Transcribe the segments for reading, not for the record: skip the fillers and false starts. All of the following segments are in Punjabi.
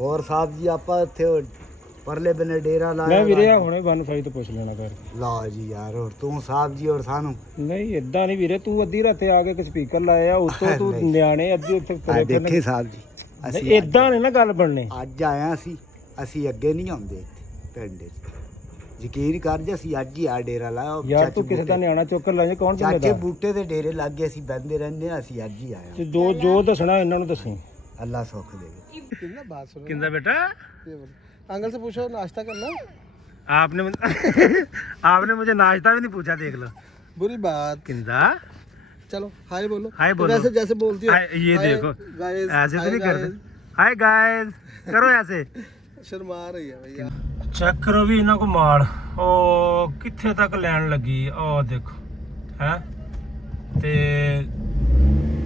ਹੋਰ ਸਾਹਿਬ ਜੀ ਆਪਾਂ ਇੱਥੇ ਪਰਲੇ ਬੰਨੇ ਡੇਰਾ ਲਾਇਆ। ਮੈਂ ਵੀਰੇ ਹੁਣੇ ਬੰਨ ਸਾਈ ਤੋਂ ਪੁੱਛ ਲੈਣਾ ਕਰ। ਲਾ ਜੀ ਯਾਰ, ਹੋਰ ਤੂੰ ਸਾਹਿਬ ਜੀ ਹੋਰ ਸਾਨੂੰ ਨਹੀਂ ਇਦਾਂ ਨਹੀਂ ਵੀਰੇ, ਤੂੰ ਅੱਧੀ ਰਾਤੇ ਆ ਕੇ ਇੱਕ ਸਪੀਕਰ ਲਾਇਆ ਉੱਤੋਂ ਤੂੰ ਨਿਆਣੇ ਅੱਧੀ ਉੱਥੇ ਤੁਰੇ ਦੇਖੇ ਸਾਹਿਬ ਜੀ, ਅਸੀਂ ਇਦਾਂ ਨਹੀਂ ਨਾ ਗੱਲ ਬਣਨੀ। ਅੱਜ ਆਇਆ ਸੀ, ਅਸੀਂ ਅੱਗੇ ਨਹੀਂ ਆਉਂਦੇ ਪਿੰਡ 'ਚ। ਯਕੀਨ ਕਰ ਜੇ ਅਸੀਂ ਅੱਜ ਹੀ ਆ ਡੇਰਾ ਲਾਇਆ। ਯਾਰ ਤੂੰ ਕਿਸੇ ਦਾ ਨਿਆਣਾ ਚੁੱਕ ਲੈ, ਕੌਣ ਚਾਚੇ ਬੂਟੇ ਦੇ ਡੇਰੇ ਲੱਗੇ ਅਸੀਂ ਬੰਦੇ ਰਹਿੰਦੇ ਆ, ਅਸੀਂ ਅੱਜ ਹੀ ਆਇਆ। ਤੇ ਜੋ ਦੱਸਣਾ ਇਹਨਾਂ ਨੂੰ ਦੱਸੀ। अल्लाह सुख देवे। कितना बात सुनो किंदा बेटा, अंकल से पूछो नाश्ता करना। आपने आपने मुझे नाश्ता भी नहीं पूछा, देख लो। बुरी बात। किंदा चलो हाय बोलो। हाय बोलो। वैसे जैसे बोलती हो ये देखो ऐसे तो नहीं करते। हाय गाइस करो ऐसे। शर्मा रही है भैया। चेक करो भी इन्हों को माल ओ किथे तक लैन लगी। ओ देखो है ते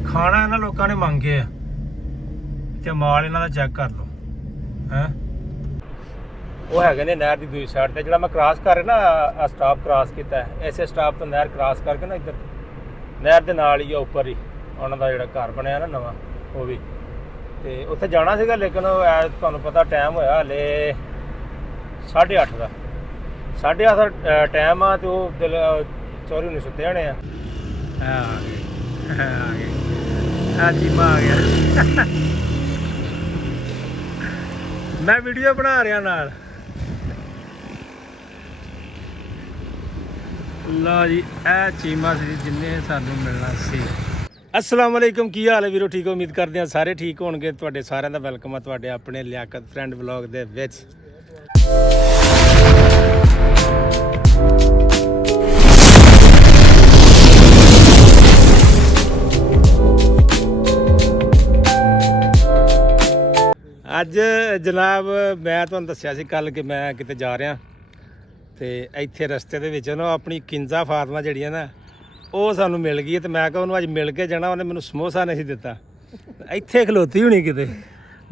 खाना इन्होंने लोगों ने मांगे है ਤੇ ਮਾਲ ਇਹਨਾਂ ਦਾ ਚੈੱਕ ਕਰ ਲਓ ਹੈ। ਉਹ ਹੈਗੇ ਨੇ ਨਹਿਰ ਦੀ ਦੂਜੀ ਸਾਈਡ ਤੇ, ਜਿਹੜਾ ਮੈਂ ਕ੍ਰਾਸ ਕਰ ਰਿਹਾ ਨਾ ਸਟਾਪ ਕ੍ਰਾਸ ਕੀਤਾ, ਐਸੇ ਸਟਾਪ ਤੋਂ ਨਹਿਰ ਕ੍ਰਾਸ ਕਰਕੇ ਨਾ ਇੱਧਰ ਨਹਿਰ ਦੇ ਨਾਲ ਹੀ ਆ ਉੱਪਰ ਹੀ ਉਹਨਾਂ ਦਾ ਜਿਹੜਾ ਘਰ ਬਣਿਆ ਨਾ ਨਵਾਂ, ਉਹ ਵੀ ਤੇ ਉੱਥੇ ਜਾਣਾ ਸੀਗਾ, ਲੇਕਿਨ ਤੁਹਾਨੂੰ ਪਤਾ ਟਾਈਮ ਹੋਇਆ ਹਲੇ 8:30 ਦਾ। 8:30 ਦਾ ਟਾਈਮ ਆ ਤੇ ਉਹ ਦਿਲ ਚੋਰੀ ਨਹੀਂ ਸੁੱਤੇ ਹੋਣੇ ਆ। ਆ ਗਏ ਆ ਚੀਮਾ ਆ ਗਿਆ। मैं वीडियो बना रहा नाल। लो जी ए चीमा सी जिन्ने सानू मिलना सी। अस्सलाम वालेकुम, की हाल है वीरो? ठीक हो? उम्मीद करते हैं सारे ठीक होणगे। तुहाडे सारिਆਂ ਦਾ ਵੈਲਕਮ ਆ ਤੁਹਾਡੇ ਆਪਣੇ ਲਿਆਕਤ ਫਰੈਂਡ ਵਲੌਗ ਦੇ ਵਿੱਚ। ਅੱਜ ਜਨਾਬ ਮੈਂ ਤੁਹਾਨੂੰ ਦੱਸਿਆ ਸੀ ਕੱਲ ਕਿ ਮੈਂ ਕਿਤੇ ਜਾ ਰਿਹਾ, ਤੇ ਇੱਥੇ ਰਸਤੇ ਦੇ ਵਿੱਚ ਨਾ ਆਪਣੀ ਕਿੰਜ਼ਾ ਫਾਰਮਾਂ ਜਿਹੜੀਆਂ ਨਾ ਉਹ ਸਾਨੂੰ ਮਿਲ ਗਈ, ਤੇ ਮੈਂ ਕਿਹਾ ਉਹਨੂੰ ਅੱਜ ਮਿਲ ਕੇ ਜਾਣਾ। ਉਹਨੇ ਮੈਨੂੰ ਸਮੋਸਾ ਨਹੀਂ ਦਿੱਤਾ, ਇੱਥੇ ਖਲੋਤੀ ਹੋਣੀ ਕਿਤੇ,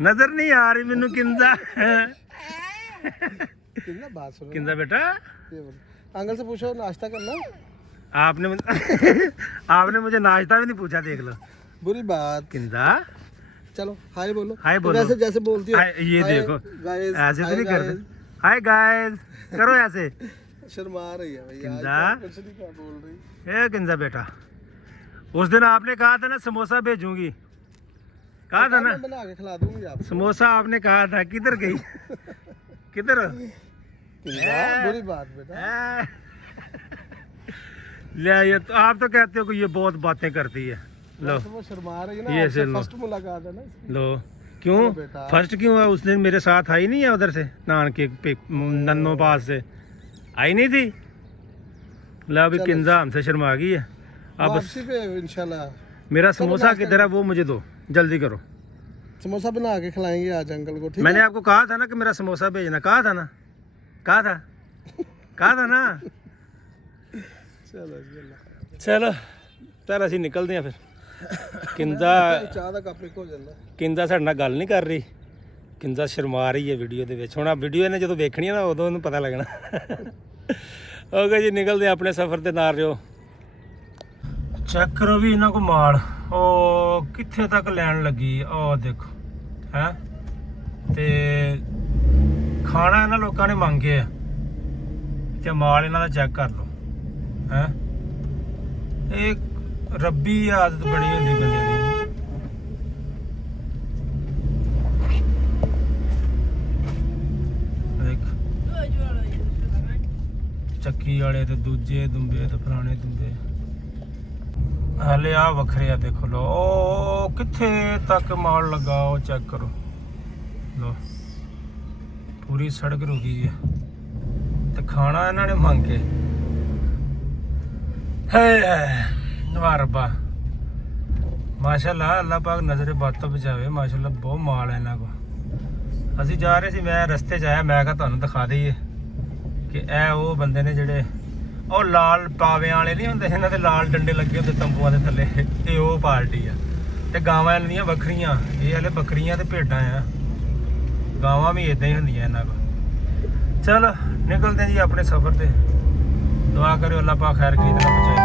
ਨਜ਼ਰ ਨਹੀਂ ਆ ਰਹੀ ਮੈਨੂੰ ਕਿੰਜ਼ਾ। कितना बात सुनो। किंदा बेटा, अंकल से पूछो नाश्ता करना। आपने मुझे नाश्ता भी नहीं पूछा, देख लो। बुरी बात। किंदा चलो हाय बोलो। हाय बोलो। वैसे जैसे बोलती हो। ये देखो ऐसे तो नहीं करते। हाय गाइस करो ऐसे। शर्मा रही है भैया। किंदा कुछ नहीं क्या बोल रही। ए किंदा बेटा, उस दिन आपने कहा था ना समोसा भेजूंगी, कहा था ना, बना के खिला दूंगी आपको। समोसा आपने कहा था, किधर गई? किधर? बुरी बात बेटा। ले ये तो आप तो कहते हो कि ये बहुत बातें करती है। लो वो शर्मा रही है ना, ये से लो। फर्स्ट मुलाकात है ना इसकी। लो क्यों बेटा। फर्स्ट क्यों है? उस दिन मेरे साथ आई नहीं है उधर से नानके नन्नो पास से आई नहीं थी। लो अभी किंजा हमसे शर्मा गई है। अब वापसी पे इंशाल्लाह। मेरा समोसा किधर है वो मुझे दो, जल्दी करो। समोसा बना के खिलाएंगे आज अंकल को, ठीक मैंने है? आपको कहा था ना कि मेरा समोसा भेजना, कहा था ना, कहा था ना। चलो चलो तर ਅਸੀਂ ਨਿਕਲਦੇ ਆ ਫਿਰ। ਕਿੰਦਾ ਚਾਹ ਦਾ ਕੱਪ ਲਿਖੋ ਜਾਂਦਾ। ਕਿੰਦਾ ਸਾਡੇ ਨਾਲ ਗੱਲ ਨਹੀਂ ਕਰ ਰਹੀ, ਕਿੰਦਾ ਸ਼ਰਮਾ ਰਹੀ ਹੈ ਵੀਡੀਓ ਦੇ ਵਿੱਚ। ਹੁਣ ਆ ਵੀਡੀਓ ਇਹਨੇ ਜਦੋਂ ਵੇਖਣੀ ਹੈ ਨਾ ਉਦੋਂ ਇਹਨੂੰ ਪਤਾ ਲੱਗਣਾ। ਓਕੇ ਜੀ, ਨਿਕਲਦੇ ਆ ਆਪਣੇ ਸਫ਼ਰ ਤੇ ਨਾਲ ਰਿਓ। ਚੈੱਕ ਕਰੋ ਵੀ ਇਹਨਾਂ ਕੋ ਮਾਲ ਉਹ ਕਿੱਥੇ ਤੱਕ ਲੈਣ ਲੱਗੀ। ਉਹ ਦੇਖੋ ਹੈ, ਤੇ ਖਾਣਾ ਇਹਨਾਂ ਲੋਕਾਂ ਨੇ ਮੰਗੇ ਆ, ਤੇ ਮਾਲ ਇਹਨਾਂ ਦਾ ਚੈੱਕ ਕਰ ਲਓ ਹੈ। ਇਹ ਰੱਬੀ ਆਦਤ ਬਣੀ ਹੁੰਦੀ ਬੰਦੇ ਦੀ। ਚੱਕੀ ਵਾਲੇ ਤੇ ਦੂਜੇ ਦੁੰਬੇ ਤੇ ਫਲਾਣੇ ਦੁੰਬੇ, ਹਲੇ ਆ ਵੱਖਰੇ ਆ। ਦੇਖੋ ਲੋ ਉਹ ਕਿੱਥੇ ਤੱਕ ਮਾਲ ਲੱਗਾ, ਉਹ ਚੈੱਕ ਕਰੋ। ਲੋ ਪੂਰੀ ਸੜਕ ਰੁਕੀ ਹੈ, ਤੇ ਖਾਣਾ ਇਹਨਾਂ ਨੇ ਮੰਗ ਕੇ। ਵਾਹ ਰੱਬਾ, ਮਾਸ਼ਾਅੱਲਾ, ਅੱਲਾਹ ਪਾਕ ਨਜ਼ਰੇ ਬਦ ਤੋਂ ਬਚਾਵੇ। ਮਾਸ਼ਾਅੱਲਾ ਬਹੁਤ ਮਾਲ ਹੈ ਇਹਨਾਂ ਕੋਲ। ਅਸੀਂ ਜਾ ਰਹੇ ਸੀ, ਮੈਂ ਰਸਤੇ 'ਚ ਆਇਆ, ਮੈਂ ਕਿਹਾ ਤੁਹਾਨੂੰ ਦਿਖਾ ਦਈਏ ਕਿ ਇਹ ਉਹ ਬੰਦੇ ਨੇ ਜਿਹੜੇ ਉਹ ਲਾਲ ਪਾਵਿਆਂ ਵਾਲੇ ਨਹੀਂ ਹੁੰਦੇ, ਇਹਨਾਂ ਦੇ ਲਾਲ ਡੰਡੇ ਲੱਗੇ ਹੁੰਦੇ ਤੰਬੂਆਂ ਦੇ ਥੱਲੇ, ਇਹ ਉਹ ਪਾਰਟੀ ਆ। ਤੇ ਗਾਵਾਂ ਇਹਨਾਂ ਦੀਆਂ ਵੱਖਰੀਆਂ, ਇਹ ਹਲੇ ਬੱਕਰੀਆਂ ਤੇ ਭੇਡਾਂ ਆ, ਗਾਵਾਂ ਵੀ ਇਦਾਂ ਹੀ ਹੁੰਦੀਆਂ ਇਹਨਾਂ ਕੋਲ। ਚਲੋ ਨਿਕਲਦੇ ਜੀ ਆਪਣੇ ਸਫ਼ਰ ਤੇ। ਦੁਆ ਕਰਿਓ ਅੱਲਾਹ ਪਾਕ ਖੈਰ ਕੀ ਤਰ੍ਹਾਂ ਬਚਾਏ।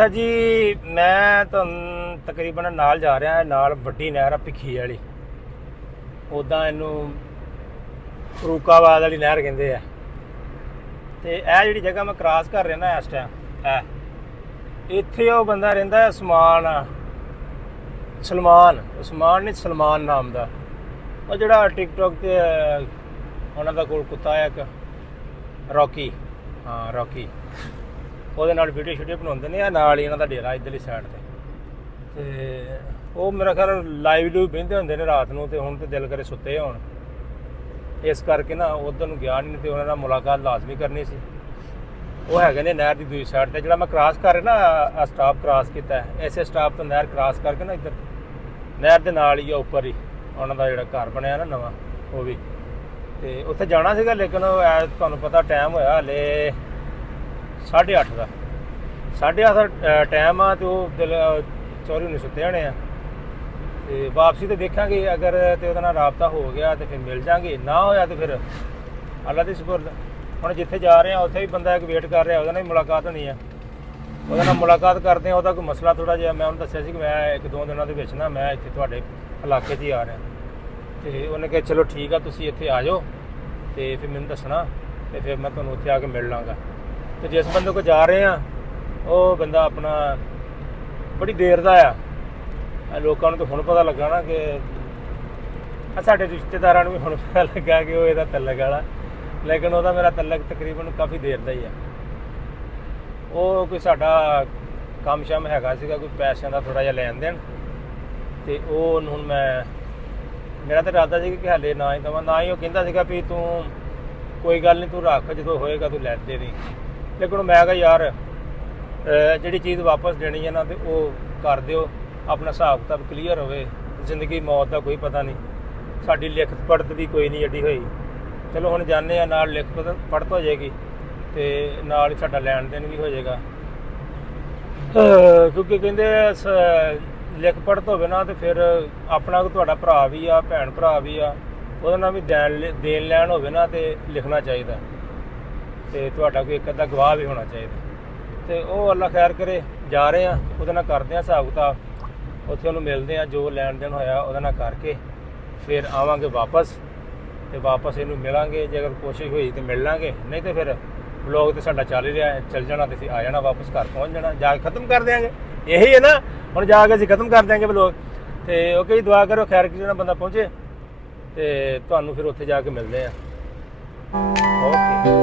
ਅੱਛਾ ਜੀ, ਮੈਂ ਤੁਹਾਨੂੰ ਤਕਰੀਬਨ ਨਾਲ ਜਾ ਰਿਹਾ, ਨਾਲ ਵੱਡੀ ਨਹਿਰ ਆ ਭਿੱਖੀ ਵਾਲੀ, ਉੱਦਾਂ ਇਹਨੂੰ ਫਰੂਕਾਬਾਦ ਵਾਲੀ ਨਹਿਰ ਕਹਿੰਦੇ ਆ। ਤੇ ਇਹ ਜਿਹੜੀ ਜਗ੍ਹਾ ਮੈਂ ਕ੍ਰਾਸ ਕਰ ਰਿਹਾ ਨਾ ਇਸ ਟਾਈਮ, ਇੱਥੇ ਉਹ ਬੰਦਾ ਰਹਿੰਦਾ ਸਲਮਾਨ ਨਹੀਂ ਸਲਮਾਨ ਨਾਮ ਦਾ, ਉਹ ਜਿਹੜਾ ਟਿਕਟੋਕ ਤੇ ਉਹਨਾਂ ਦਾ ਕੋਲ ਕੁੱਤਾ ਹੈ ਇੱਕ ਰੌਕੀ, ਹਾਂ ਰੌਕੀ, ਉਹਦੇ ਨਾਲ ਵੀਡੀਓ ਸ਼ੂਡੀਓ ਬਣਾਉਂਦੇ ਨੇ ਆ, ਨਾਲ ਹੀ ਇਹਨਾਂ ਦਾ ਡੇਰਾ ਇੱਧਰਲੀ ਸਾਈਡ ਤੇ ਉਹ ਮੇਰਾ ਖਿਆਲ ਲਾਈਵ ਲੂਵ ਬਹਿੰਦੇ ਹੁੰਦੇ ਨੇ ਰਾਤ ਨੂੰ, ਤੇ ਹੁਣ ਤੇ ਦਿਲ ਕਰੇ ਸੁੱਤੇ ਹੋਣ, ਇਸ ਕਰਕੇ ਨਾ ਉੱਧਰ ਨੂੰ ਗਿਆ ਨਹੀਂ, ਤੇ ਉਹਨਾਂ ਨਾਲ ਮੁਲਾਕਾਤ ਲਾਜ਼ਮੀ ਕਰਨੀ ਸੀ। ਉਹ ਹੈਗੇ ਨੇ ਨਹਿਰ ਦੀ ਦੂਜੀ ਸਾਈਡ ਤੇ, ਜਿਹੜਾ ਮੈਂ ਕ੍ਰਾਸ ਕਰ ਰਿਹਾ ਨਾ ਸਟਾਪ ਕ੍ਰਾਸ ਕੀਤਾ, ਇਸੇ ਸਟਾਪ ਤੋਂ ਨਹਿਰ ਕ੍ਰਾਸ ਕਰਕੇ ਨਾ ਇੱਧਰ ਨਹਿਰ ਦੇ ਨਾਲ ਹੀ ਆ ਉੱਪਰ ਹੀ ਉਹਨਾਂ ਦਾ ਜਿਹੜਾ ਘਰ ਬਣਿਆ ਨਾ ਨਵਾਂ, ਉਹ ਵੀ, ਤੇ ਉੱਥੇ ਜਾਣਾ ਸੀਗਾ, ਲੇਕਿਨ ਤੁਹਾਨੂੰ ਪਤਾ ਟਾਈਮ ਹੋਇਆ ਹਲੇ 8:30 ਦਾ, 8:30 ਟਾਈਮ ਆ, ਤੇ ਉਹ ਦਿਲ ਚੋਰੀ ਨਹੀਂ ਸੁੱਤੇ ਹੋਣੇ ਆ, ਤੇ ਵਾਪਸੀ ਤੇ ਦੇਖਾਂਗੇ, ਅਗਰ ਤੇ ਉਹਦੇ ਨਾਲ ਰਾਬਤਾ ਹੋ ਗਿਆ ਤੇ ਫਿਰ ਮਿਲ ਜਾਾਂਗੇ, ਨਾ ਹੋਇਆ ਤੇ ਫਿਰ ਅੱਲਾ ਦੀ ਸਪੁਰਦ। ਹੁਣ ਜਿੱਥੇ ਜਾ ਰਹੇ ਆ ਉੱਥੇ ਵੀ ਬੰਦਾ ਇੱਕ ਵੇਟ ਕਰ ਰਿਹਾ, ਉਹਦੇ ਨਾਲ ਵੀ ਮੁਲਾਕਾਤ ਹੋਣੀ ਆ, ਉਹਦੇ ਨਾਲ ਮੁਲਾਕਾਤ ਕਰਦੇ ਆ। ਉਹਦਾ ਕੋਈ ਮਸਲਾ ਥੋੜ੍ਹਾ ਜਿਹਾ, ਮੈਂ ਉਹਨੂੰ ਦੱਸਿਆ ਸੀ ਕਿ ਮੈਂ 1-2 ਦਿਨਾਂ ਦੇ ਵਿੱਚ ਨਾ ਮੈਂ ਇੱਥੇ ਤੁਹਾਡੇ ਇਲਾਕੇ 'ਚ ਹੀ ਆ ਰਿਹਾ, ਤੇ ਉਹਨੇ ਕਿਹਾ ਚਲੋ ਠੀਕ ਆ, ਤੁਸੀਂ ਇੱਥੇ ਆ ਜਾਓ ਤੇ ਫਿਰ ਮੈਨੂੰ ਦੱਸਣਾ, ਤੇ ਫਿਰ ਮੈਂ ਤੁਹਾਨੂੰ ਉੱਥੇ ਆ ਕੇ ਮਿਲ ਲਾਂਗਾ। ਤੇ ਜਿਸ ਬੰਦੇ ਕੋਲ ਜਾ ਰਹੇ ਆ ਉਹ ਬੰਦਾ ਆਪਣਾ ਬੜੀ ਦੇਰ ਦਾ ਆ, ਲੋਕਾਂ ਨੂੰ ਤਾਂ ਹੁਣ ਪਤਾ ਲੱਗਾ ਨਾ ਕਿ ਸਾਡੇ ਰਿਸ਼ਤੇਦਾਰਾਂ ਨੂੰ ਵੀ ਹੁਣ ਪਤਾ ਲੱਗਾ ਕਿ ਉਹ ਇਹਦਾ ਤਲਕ ਵਾਲਾ, ਲੇਕਿਨ ਉਹਦਾ ਮੇਰਾ ਤਲਕ ਤਕਰੀਬਨ ਕਾਫੀ ਦੇਰ ਦਾ ਹੀ ਆ। ਉਹ ਕੋਈ ਸਾਡਾ ਕੰਮ ਸ਼ਮ ਹੈਗਾ ਸੀਗਾ, ਕੋਈ ਪੈਸਿਆਂ ਦਾ ਥੋੜ੍ਹਾ ਜਿਹਾ ਲੈਣ ਦੇਣ, ਤੇ ਉਹ ਹੁਣ ਮੇਰਾ ਤਾਂ ਇਰਾਦਾ ਸੀ ਕਿ ਹਾਲੇ ਨਾ ਹੀ ਦੇਵਾਂ, ਨਾ ਹੀ ਉਹ ਕਹਿੰਦਾ ਸੀਗਾ ਵੀ ਤੂੰ ਕੋਈ ਗੱਲ ਨਹੀਂ ਤੂੰ ਰੱਖ, ਜਦੋਂ ਹੋਏਗਾ ਤੂੰ ਲੈ ਦੇ ਨਹੀਂ, ਲੇਕਿਨ ਮੈਂ ਕਿਹਾ ਯਾਰ ਜਿਹੜੀ ਚੀਜ਼ ਵਾਪਸ ਦੇਣੀ ਹੈ ਨਾ ਤੇ ਉਹ ਕਰ ਦਿਓ, ਆਪਣਾ ਹਿਸਾਬ ਕਿਤਾਬ ਕਲੀਅਰ ਹੋਵੇ, ਜ਼ਿੰਦਗੀ ਮੌਤ ਦਾ ਕੋਈ ਪਤਾ ਨਹੀਂ, ਸਾਡੀ ਲਿਖਤ ਪੜ੍ਹਤ ਵੀ ਕੋਈ ਨਹੀਂ ਐਡੀ ਹੋਈ, ਚਲੋ ਹੁਣ ਜਾਂਦੇ ਆ, ਨਾਲ ਲਿਖਤ ਪੜ੍ਹਤ ਹੋ ਜਾਏਗੀ ਤੇ ਨਾਲ ਹੀ ਸਾਡਾ ਲੈਣ ਦੇਣ ਵੀ ਹੋ ਜਾਏਗਾ, ਕਿਉਂਕਿ ਕਹਿੰਦੇ ਲਿਖ ਪੜ੍ਹਤ ਹੋਵੇ ਨਾ ਤੇ ਫਿਰ ਆਪਣਾ ਤੁਹਾਡਾ ਭਰਾ ਵੀ ਆ, ਭੈਣ ਭਰਾ ਵੀ ਆ, ਉਹਦੇ ਨਾਲ ਵੀ ਦੇਣ ਲੈਣ ਹੋਵੇ ਨਾ ਤੇ ਲਿਖਣਾ ਚਾਹੀਦਾ, ਤੇ ਤੁਹਾਡਾ ਕੋਈ ਇੱਕ ਅੱਧਾ ਗਵਾਹ ਵੀ ਹੋਣਾ ਚਾਹੀਦਾ। ਤੇ ਉਹ ਅੱਲਾ ਖੈਰ ਕਰੇ, ਜਾ ਰਹੇ ਆ, ਉਹਦੇ ਨਾਲ ਕਰਦੇ ਆ ਹਿਸਾਬ ਕਿਤਾਬ, ਉੱਥੇ ਉਹਨੂੰ ਮਿਲਦੇ ਆ, ਜੋ ਲੈਣ ਦੇਣ ਹੋਇਆ ਉਹਦੇ ਨਾਲ ਕਰਕੇ ਫਿਰ ਆਵਾਂਗੇ ਵਾਪਸ, ਤੇ ਵਾਪਸ ਇਹਨੂੰ ਮਿਲਾਂਗੇ, ਜੇ ਅਗਰ ਕੋਸ਼ਿਸ਼ ਹੋਈ ਤੇ ਮਿਲ ਲਾਂਗੇ, ਨਹੀਂ ਤੇ ਫਿਰ ਵਲੋਗ ਤੇ ਸਾਡਾ ਚੱਲ ਹੀ ਰਿਹਾ, ਚੱਲ ਜਾਣਾ ਤੇ ਅਸੀਂ ਆ ਜਾਣਾ, ਵਾਪਸ ਘਰ ਪਹੁੰਚ ਜਾਣਾ, ਜਾ ਕੇ ਖ਼ਤਮ ਕਰ ਦਿਆਂਗੇ, ਇਹੀ ਹੈ ਨਾ, ਹੁਣ ਜਾ ਕੇ ਅਸੀਂ ਖ਼ਤਮ ਕਰ ਦਿਆਂਗੇ ਵਲੋਗ। ਤੇ ਓਕੇ ਜੀ, ਦੁਆ ਕਰੋ ਖੈਰ ਕਿਸੇ ਨਾਲ ਬੰਦਾ ਪਹੁੰਚੇ, ਤੇ ਤੁਹਾਨੂੰ ਫਿਰ ਉੱਥੇ ਜਾ ਕੇ ਮਿਲਦੇ ਆ। ਓਕੇ।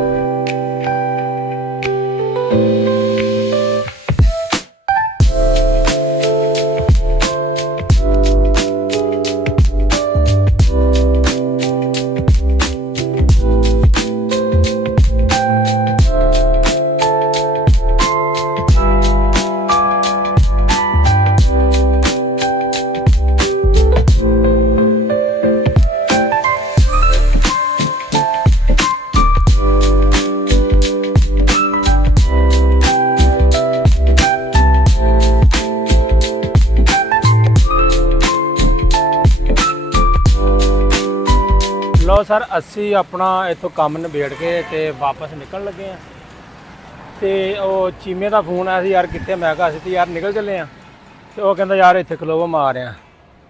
ਲਓ ਸਰ, ਅਸੀਂ ਆਪਣਾ ਇੱਥੋਂ ਕੰਮ ਨਿਬੇੜ ਕੇ ਤੇ ਵਾਪਸ ਨਿਕਲਣ ਲੱਗੇ ਆ, ਤੇ ਉਹ ਚੀਮੇ ਦਾ ਫੋਨ ਆਇਆ ਸੀ, ਯਾਰ ਕਿੱਥੇ, ਮੈਂ ਕਿਹਾ ਅਸੀਂ ਤੇ ਯਾਰ ਨਿਕਲ ਚੱਲੇ ਆ, ਤੇ ਉਹ ਕਹਿੰਦਾ ਯਾਰ ਇੱਥੇ ਖਲੋਵੋ, ਮੈਂ ਆ ਰਿਹਾ।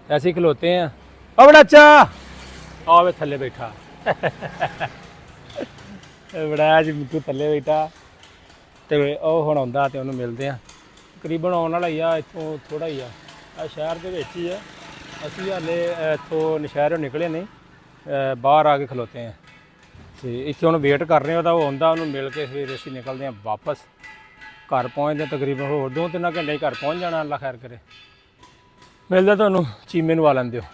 ਅਸੀਂ ਖਲੋਤੇ ਆ, ਉਹ ਬੜਾ ਅੱਛਾ ਆਵੇ ਥੱਲੇ ਬੈਠਾ ਬੜਾ ਜੀ ਮਿੱਟੂ ਥੱਲੇ ਬੈਠਾ, ਤੇ ਉਹ ਹੁਣ ਆਉਂਦਾ ਤੇ ਉਹਨੂੰ ਮਿਲਦੇ ਆ, ਤਕਰੀਬਨ ਆਉਣ ਵਾਲਾ ਹੀ ਆ, ਇੱਥੋਂ ਥੋੜਾ ਹੀ ਆ ਸ਼ਹਿਰ ਦੇ ਵਿੱਚ ਹੀ ਆ। ਅਸੀਂ ਹਾਲੇ ਇੱਥੋਂ ਨਸ਼ਹਿਰੋਂ ਨਿਕਲੇ ਨਹੀਂ, ਬਾਹਰ ਆ ਕੇ ਖਲੋਤੇ ਆ, ਤੇ ਇੱਥੇ ਹੁਣ ਵੇਟ ਕਰ ਰਹੇ ਉਹਦਾ, ਉਹ ਆਉਂਦਾ, ਉਹਨੂੰ ਮਿਲ ਕੇ ਫਿਰ ਅਸੀਂ ਨਿਕਲਦੇ ਹਾਂ ਵਾਪਸ, ਘਰ ਪਹੁੰਚਦੇ ਤਕਰੀਬਨ ਹੋਰ 2-3 ਘੰਟੇ ਘਰ ਪਹੁੰਚ ਜਾਣਾ, ਅੱਲਾ ਖੈਰ ਕਰੇ। ਮਿਲਦਾ ਤੁਹਾਨੂੰ, ਚੀਮੇ ਨੂੰ ਆ ਲੈਂਦੇ ਹੋ।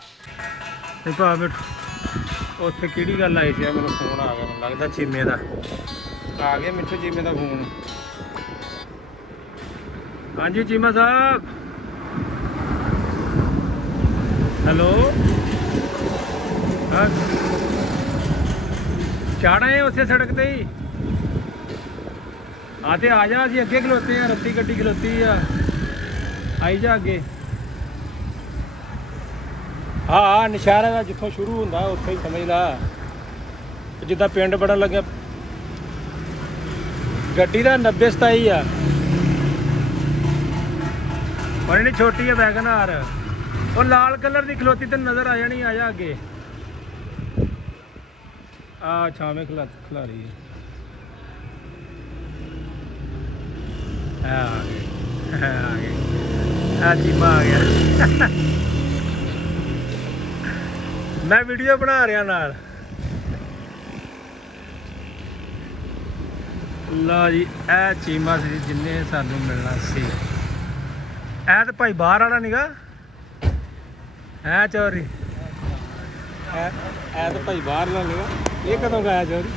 ਤੇ ਭਾ ਮਿੱਠੂ ਉੱਥੇ ਕਿਹੜੀ ਗੱਲ ਆਈ ਸੀ, ਮੈਨੂੰ ਫੋਨ ਆ ਗਿਆ, ਮੈਨੂੰ ਲੱਗਦਾ ਚੀਮੇ ਦਾ ਆ ਗਿਆ, ਮਿੱਠੂ ਚੀਮੇ ਦਾ ਫੋਨ। ਹਾਂਜੀ ਚੀਮਾ ਸਾਹਿਬ, ਹੈਲੋ, ਚਾੜਾ ਹੈ ਉਸੇ ਸੜਕ ਤੇ ਹੀ ਆ, ਤੇ ਆ ਜਾ, ਅਸੀਂ ਅੱਗੇ ਖਲੋਤੇ ਆ, ਰੱਤੀ ਗੱਡੀ ਖਲੋਤੀ ਆ, ਆਈ ਜਾ ਅੱਗੇ। ਹਾਂ ਨਸ਼ਹਿਰਾ ਦਾ ਜਿੱਥੋਂ ਸ਼ੁਰੂ ਹੁੰਦਾ ਉੱਥੇ ਹੀ ਸਮਝ ਲਾ, ਜਿੱਦਾਂ ਪਿੰਡ ਬਣਨ ਲੱਗਿਆ। ਗੱਡੀ ਦਾ 90-87 ਆ, ਪਰ ਇਹਨੇ ਛੋਟੀ ਹੈ ਵੈਗਨਾਰ। ਉਹ ਲਾਲ ਕਲਰ ਦੀ ਖਲੋਤੀ ਤੇ ਨਜ਼ਰ ਆ ਜਾਣੀ। ਆ ਜਾ ਅੱਗੇ ਆ ਛਾਵੇਂ ਖਲਾ ਰਹੀ ਹੈ। ਆ ਗਏ ਆ ਚੀਮਾ ਆ ਗਿਆ। ਮੈਂ ਵੀਡੀਓ ਬਣਾ ਰਿਹਾ ਨਾਲ। ਲਓ ਜੀ ਇਹ ਚੀਮਾ ਸੀ ਜਿੰਨੇ ਸਾਨੂੰ ਮਿਲਣਾ ਸੀ। ਇਹ ਤਾਂ ਭਾਈ ਬਾਹਰ ਵਾਲਾ ਨੀਗਾ ਹੈ ਚੋਰੀ। ਇਹ ਤਾਂ ਭਾਈ ਬਾਹਰ ਵਾਲਾ ਨੀਗਾ। ਇਹ ਕਦੋਂ ਗਿਆ ਚੋਰੀ?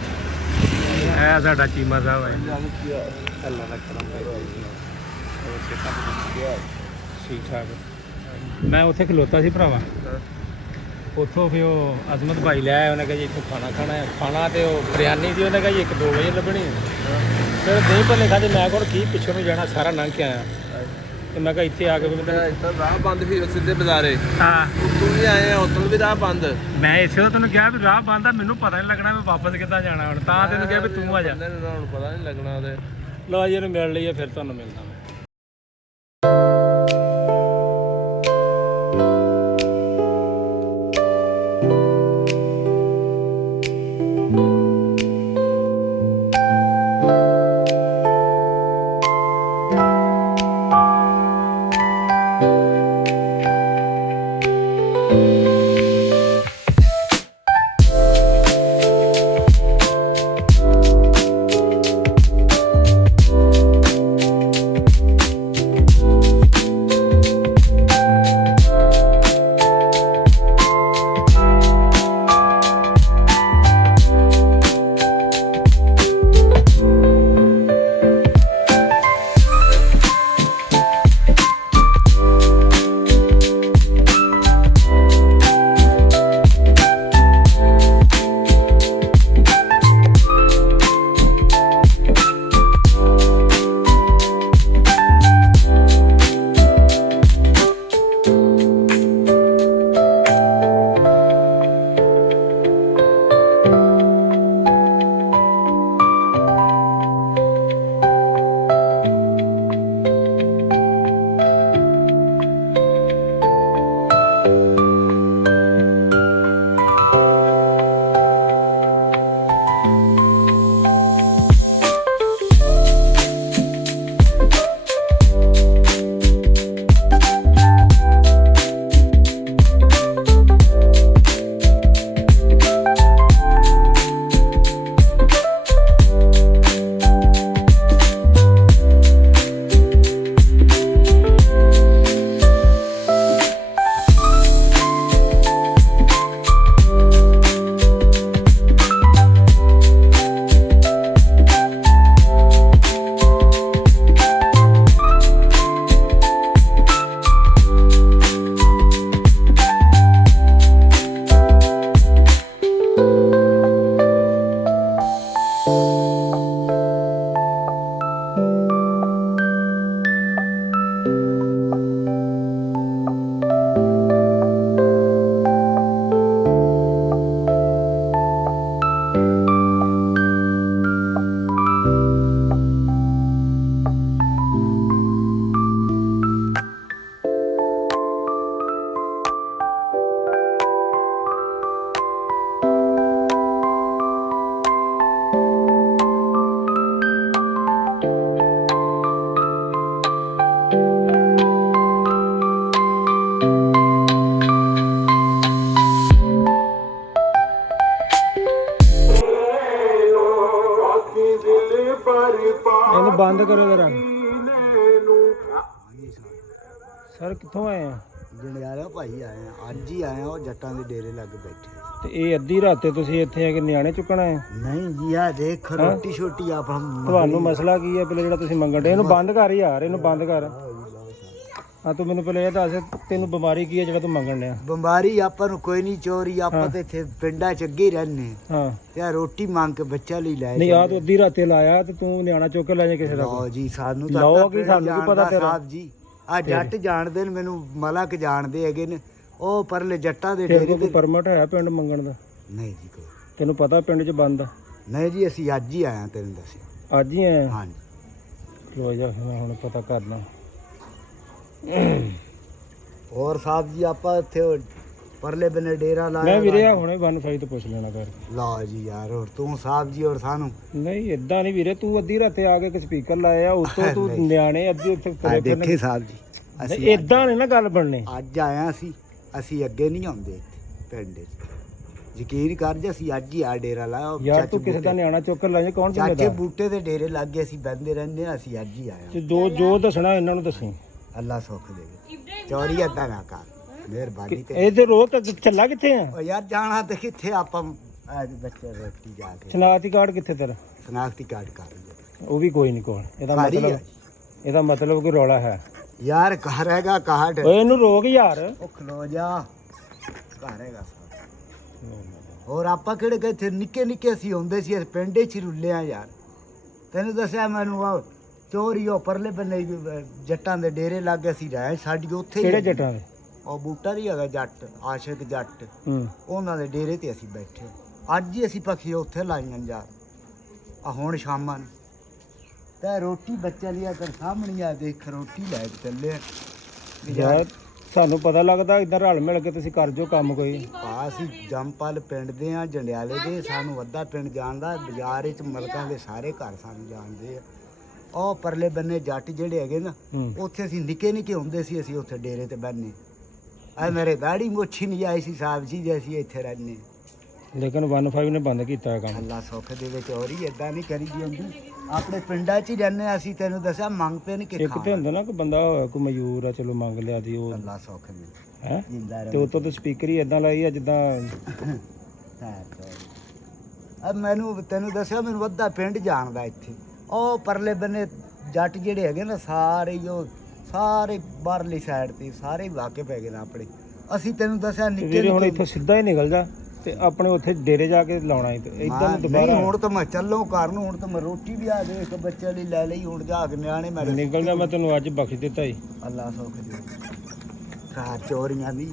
ਇਹ ਸਾਡਾ ਚੀਮਾ ਸਾਹਿਬ ਹੈ। ਅੱਲਾ ਦਾ ਕਰਮ ਠੀਕ ਠਾਕ। ਮੈਂ ਉੱਥੇ ਖਲੋਤਾ ਸੀ ਭਰਾਵਾ। ਉੱਥੋਂ ਫਿਰ ਉਹ ਅਜ਼ਮਤ ਭਾਈ ਲੈ ਆਇਆ। ਉਹਨੇ ਕਿਹਾ ਜੀ ਇੱਥੋਂ ਖਾਣਾ ਖਾਣਾ ਹੈ। ਖਾਣਾ ਤੇ ਉਹ ਬਿਰਿਆਨੀ ਦੀ ਉਹਨੇ ਕਿਹਾ ਜੀ 1-2 ਵਜੇ ਲੱਭਣੀ ਹੈ। ਫਿਰ ਦਹੀਂ ਭੱਲੇ ਖਾਦੇ। ਮੈਂ ਕੋਲ ਕੀ ਪਿੱਛੋਂ ਨੂੰ ਜਾਣਾ ਸਾਰਾ ਲੰਘ ਕੇ ਆਇਆ ਤੇ ਮੈਂ ਕਿਹਾ ਇੱਥੇ ਆ ਕੇ ਰਾਹ ਬੰਦ ਸੀ ਸਿੱਧੇ ਬਾਜ਼ਾਰੇ। ਹਾਂ ਉੱਤੋਂ ਵੀ ਆਏ ਆ, ਉੱਤੋਂ ਵੀ ਰਾਹ ਬੰਦ। ਮੈਂ ਇਸੇ ਤੋਂ ਤੈਨੂੰ ਕਿਹਾ ਵੀ ਰਾਹ ਬੰਦ ਆ। ਮੈਨੂੰ ਪਤਾ ਨਹੀਂ ਲੱਗਣਾ ਮੈਂ ਵਾਪਸ ਕਿੱਦਾਂ ਜਾਣਾ ਹੁਣ। ਤਾਂ ਤੈਨੂੰ ਕਿਹਾ ਵੀ ਤੂੰ ਆ ਜਾ। ਹੁਣ ਪਤਾ ਨਹੀਂ ਲੱਗਣਾ ਉਹਦੇ। ਲਓ ਜੀ ਇਹਨੂੰ ਮਿਲ ਲਈਏ ਫਿਰ ਤੁਹਾਨੂੰ ਮਿਲਦਾ ਮੈਂ। ਇਹਨੂੰ ਬੰਦ ਕਰੋ ਜਰਾ। ਸਰ ਕਿੱਥੋਂ ਆਏ ਆ? ਜੰਡਿਆਲਾ ਭਾਈ ਆਏ ਆ। ਅੱਜ ਹੀ ਆਏ ਆ। ਉਹ ਜੱਟਾਂ ਦੇ ਡੇਰੇ ਲੱਗ ਬੈਠੇ। ਤੇ ਇਹ ਅੱਧੀ ਰਾਤੇ ਤੁਸੀਂ ਇੱਥੇ ਆ ਕੇ ਨਿਆਣੇ ਚੁੱਕਣਾ ਹੈ? ਨਹੀਂ ਜੀ ਆ ਦੇਖ ਰੋਟੀ ਛੋਟੀ ਆਪ ਤੁਹਾਨੂੰ ਮਸਲਾ ਕੀ ਹੈ ਪਹਿਲੇ ਜਿਹੜਾ ਤੁਸੀਂ ਮੰਗਣ ਦੇ? ਇਹਨੂੰ ਬੰਦ ਕਰ ਯਾਰ, ਇਹਨੂੰ ਬੰਦ ਕਰ। ਹਾਂ ਤੂੰ ਮੈਨੂੰ ਪਹਿਲੇ ਇਹ ਦੱਸ ਤੈਨੂੰ ਬਿਮਾਰੀ ਕੀ ਹੈ ਜਿਹੜਾ ਤੂੰ ਮੰਗਣ ਡਿਆ? ਬਿਮਾਰੀ ਆਪਾਂ ਨੂੰ ਕੋਈ ਨਹੀਂ। ਚੋਰੀ ਆਪਾਂ ਤੇ ਇੱਥੇ ਪਿੰਡਾਂ ਚ ਅੱਗੇ ਹੀ ਰਹਿੰਦੇ ਹਾਂ। ਤੇ ਆ ਰੋਟੀ ਮੰਗ ਕੇ ਬੱਚਾ ਲਈ ਲੈ ਨਹੀਂ ਆ ਤੂੰ ਅੱਧੀ ਰਾਤੇ ਲਾਇਆ ਤੇ ਤੂੰ ਨਿਆਣਾ ਚੁੱਕ ਕੇ ਲੈ ਜਾ ਕਿਸੇ ਦਾ? ਲਓ ਜੀ ਸਾਨੂੰ ਲਓ ਕੀ ਸਾਨੂੰ ਕੀ ਪਤਾ ਤੇਰਾ? ਸਾਹਿਬ ਜੀ ਆ ਜੱਟ ਜਾਣਦੇ ਨੇ ਮੈਨੂੰ, ਮਲਕ ਜਾਣਦੇ ਹੈਗੇ ਨੇ। ਉਹ ਪਰਲੇ ਜੱਟਾਂ ਦੇ ਤੇਰੇ ਡੇਰੇ ਕੋਲ ਕੋਈ ਪਰਮਿਟ ਹੈ ਪਿੰਡ ਮੰਗਣ ਦਾ? ਨਹੀਂ ਜੀ ਕੋਈ। ਤੈਨੂੰ ਪਤਾ ਪਿੰਡ 'ਚ ਬੰਦ ਆ? ਨਹੀਂ ਜੀ ਅਸੀਂ ਅੱਜ ਹੀ ਆਏ ਆ। ਤੈਨੂੰ ਦੱਸਿਆ ਅੱਜ ਹੀ ਆਏ? ਹਾਂਜੀ। ਲੋ ਜਾ ਮੈਂ ਹੁਣ ਪਤਾ ਕਰਨਾ। ਹੋਰ ਸਾਹਿਬ ਜੀ ਆਪਾਂ ਇੱਥੇ ਉਹ ਪਰਲੇ ਬੰਨੇ ਡੇਰਾ ਲਾਇਆ ਮੈਂ ਵੀਰੇ ਆ ਹੁਣੇ 15 ਤੋਂ ਪੁੱਛ ਲੈਣਾ ਕਰ ਲਾ ਜੀ ਯਾਰ ਹੋਰ ਤੂੰ ਸਾਹਿਬ ਜੀ ਹੋਰ ਸਾਨੂੰ ਨਹੀਂ ਇਦਾਂ ਨਹੀਂ ਵੀਰੇ ਤੂੰ ਅੱਧੀ ਰਾਤੇ ਆ ਕੇ ਇੱਕ ਸਪੀਕਰ ਲਾਇਆ ਉਤੋਂ ਤੂੰ ਨਹੀਂ। ਨਿਆਣੇ ਅੱਧੀ ਉੱਥੇ ਤੁਰੇ ਫਿਰਨਗੇ। ਦੇਖੇ ਸਾਹਿਬ ਜੀ ਨਹੀਂ ਇਦਾਂ ਨਹੀਂ ਨਾ ਗੱਲ ਬਣਨੀ ਅੱਜ ਆਇਆ ਅਸੀਂ ਅੱਗੇ ਨਹੀਂ ਆਉਂਦੇ ਇੱਥੇ ਪਿੰਡ 'ਚ ਯਕੀਨ ਕਰ ਜੇ ਅਸੀਂ ਅੱਜ ਹੀ ਆ ਡੇਰਾ ਲਾਇਆ ਉਹ ਯਾਰ ਚਾਚੇ ਤੂੰ ਕਿਸੇ ਦਾ ਬੂਟੇ- ਨਿਆਣਾ ਚੁੱਕ ਕੇ ਲਾਏ ਕੌਣ ਚਾਚੇ ਜ਼ਿੰਮੇਦਾਰ ਬੂਟੇ ਦੇ ਡੇਰੇ ਲੱਗ ਗਏ ਅਸੀਂ ਬੰਦੇ ਰਹਿੰਦੇ ਹਾਂ ਅਸੀਂ ਅੱਜ ਹੀ ਆਏ ਤੇ ਜੋ ਦੱਸਣਾ ਇਹਨਾਂ ਨੂੰ ਦੱਸੀ ਅੱਲਾ ਸੁੱਖ ਦੇਵੇ ਚੋਰੀ ਏਦਾਂ ਨਾ ਕਰ ਮਿਹਰਬਾਨੀ ਤੇ ਇਹ ਤੇ ਰੋਜ਼ ਤੱਕ ਚੱਲਾ ਕਿੱਥੇ ਆ ਉਹ ਯਾਰ ਜਾਣਾ ਤੇ ਕਿੱਥੇ ਆਪਾਂ ਅੱਜ ਬੱਚੇ ਰੋਟੀ ਜਾ ਕੇ ਸ਼ਨਾਖਤੀ ਕਾਰਡ ਕਿੱਥੇ ਤੇਰਾ ਸਨਾਖਤੀ ਕਾਰਡ ਕਰ ਲਈਏ ਉਹ ਵੀ ਕੋਈ ਨਹੀਂ ਕੋਲ ਇਹਦਾ ਘਰ ਹੀ ਮਤਲਬ ਆ। ਇਹਦਾ ਮਤਲਬ ਕੋਈ ਰੌਲਾ ਹੈ ਯਾਰ ਘਰ ਹੈਗਾ ਕਾਰਡ ਓਏ ਇਹਨੂੰ ਰੋਕ ਯਾਰ ਉਹ ਖਲੋ ਜਾ ਘਰ ਹੈਗਾ ਹੋਰ ਆਪਾਂ ਕਿਹੜੇ ਗਏ ਇੱਥੇ ਨਿੱਕੇ ਨਿੱਕੇ ਅਸੀਂ ਹੁੰਦੇ ਸੀ ਇਸ ਪਿੰਡੇ 'ਚ ਹੀ ਰੁੱਲੇ ਆ ਯਾਰ ਤੈਨੂੰ ਦੱਸਿਆ ਮੈਨੂੰ ਆ ਚੋਰੀ ਉਹ ਪਰਲੇ ਬੰਨੇ ਜੱਟਾਂ ਦੇ ਡੇਰੇ ਲੱਗ ਗਏ ਸੀ ਰਹਿ ਸਾਡੀ ਉੱਥੇ ਹੀ ਕਿਹੜੇ ਹੈਗੀ। ਜੱਟਾਂ ਦੇ ਉਹ ਬੂਟਾ ਨਹੀਂ ਹੈਗਾ ਜੱਟ ਆਸ਼ਿਕ ਜੱਟ ਹੂੰ ਉਹਨਾਂ ਦੇ ਡੇਰੇ ਤੇ ਅਸੀਂ ਬੈਠੇ ਅੱਜ ਹੀ ਅਸੀਂ ਪੱਖੀ ਉੱਥੇ ਲਾਈਆਂ ਯਾਰ ਆ ਹੁਣ ਸ਼ਾਮਾਂ ਨੂੰ ਤੇ ਰੋਟੀ ਬੱਚਾ ਲਿਆ ਕਰ ਸਾਹਮਣੇ ਆ ਦੇਖ ਰੋਟੀ ਲੈ ਕੇ ਚੱਲੇ ਆ। ਵੀ ਯਾਰ ਸਾਨੂੰ ਪਤਾ ਲੱਗਦਾ ਇਦਾਂ ਰਲ ਮਿਲ ਕੇ ਤੁਸੀਂ ਕਰ ਜੋ ਕੰਮ ਕੋਈ ਆ ਅਸੀਂ ਜੰਮਪਲ ਪਿੰਡ ਦੇ ਆ ਜੰਡਿਆਲੇ ਦੇ ਸਾਨੂੰ ਅੱਧਾ ਪਿੰਡ ਜਾਣਦਾ ਬਾਜ਼ਾਰ ਵਿੱਚ ਮਲਕਾਂ ਦੇ ਸਾਰੇ ਘਰ ਸਾਨੂੰ ਜਾਣਦੇ ਆ ਉਹ ਪਰਲੇ ਬੰਨੇ ਜੱਟ ਜਿਹੜੇ ਹੈਗੇ ਨਾ ਹੂੰ ਉੱਥੇ ਅਸੀਂ ਨਿੱਕੇ ਨਿੱਕੇ ਹੁੰਦੇ ਸੀ ਅਸੀਂ ਉੱਥੇ ਡੇਰੇ ਤੇ ਬੰਨੇ ਆ ਮੇਰੇ ਦਾੜੀ ਮੁੱਛੀ ਨਹੀਂ ਆਈ ਸੀ ਸਾਹਿਬ ਜੀ ਜੇ ਅਸੀਂ ਇੱਥੇ ਰਹਿੰਦੇ ਲੇਕਿਨ 15 ਨੇ ਬੰਦ ਕੀਤਾ ਇਹ ਕੰਮ ਅੱਲਾ ਸੁੱਖ ਦੇ ਵਿੱਚ ਚੋਰੀ ਏਦਾਂ ਨਹੀਂ ਕਰੀਦੀ ਹੁੰਦੀ ਆਪਣੇ ਪਿੰਡਾਂ 'ਚ ਹੀ ਰਹਿੰਦੇ ਹਾਂ ਅਸੀਂ ਤੈਨੂੰ ਦੱਸਿਆ ਮੰਗ ਪੈਣ ਕੇ ਇੱਕ ਤੇ ਹੁੰਦਾ ਨਾ ਕਿ ਬੰਦਾ ਹੋਇਆ ਕੋਈ ਮਜ਼ਦੂਰ ਆ ਚਲੋ ਮੰਗ ਲਿਆ ਦੀ ਉਹ ਅੱਲਾ ਸੁੱਖ ਦੇ ਹੈ ਜਿੰਦਾ ਤੇ ਰਹੇ ਉਤੋਂ ਤੇ ਸਪੀਕਰ ਹੀ ਇਦਾਂ ਲਾਈ ਆ ਜਿੱਦਾਂ ਅਬ ਮੈਨੂੰ ਤੈਨੂੰ ਦੱਸਿਆ ਮੈਨੂੰ ਅੱਧਾ ਪਿੰਡ ਜਾਣਦਾ ਇੱਥੇ ਉਹ ਪਰਲੇ ਬੰਨੇ ਜੱਟ ਜਿਹੜੇ ਹੈਗੇ ਨਾ ਸਾਰੇ ਹੀ ਉਹ ਸਾਰੇ ਬਾਹਰਲੀ ਸਾਈਡ ਤੇ ਸਾਰੇ ਵਾਕਿਫ ਹੈਗੇ ਨੇ ਆਪਣੇ ਅਸੀਂ ਤੈਨੂੰ ਦੱਸਿਆ ਤੇ ਨਿੱਕੇ ਵੀਰੇ ਹੁਣ ਨਿੱਕੇ ਇੱਥੋਂ ਸਿੱਧਾ ਹੀ ਨਿਕਲ ਜਾ ਤੇ ਆਪਣੇ ਉੱਥੇ ਡੇਰੇ ਜਾ ਕੇ ਲਾਉਣਾ ਹੈ ਤੇ ਇਦਾਂ ਨਹੀਂ ਦੁਬਾਰਾ ਹੁਣ ਤਾਂ ਮੈਂ ਚੱਲੋਂ ਘਰ ਨੂੰ ਹੁਣ ਤਾਂ ਮੈਂ ਰੋਟੀ ਵੀ ਆ ਦੇ ਇੱਕ ਬੱਚੇ ਲਈ ਲੈ ਲਈ ਹੁਣ ਜਾ ਕੇ ਨਿਆਣੇ ਮੇਰੇ ਨਿਕਲ ਜਾ ਮੈਂ ਤੈਨੂੰ ਅੱਜ ਬਖਸ਼ ਦਿੱਤਾ ਹੀ ਅੱਲਾ ਸੁੱਖ ਦੇ ਘਰ ਚੋਰੀਆਂ ਦੀ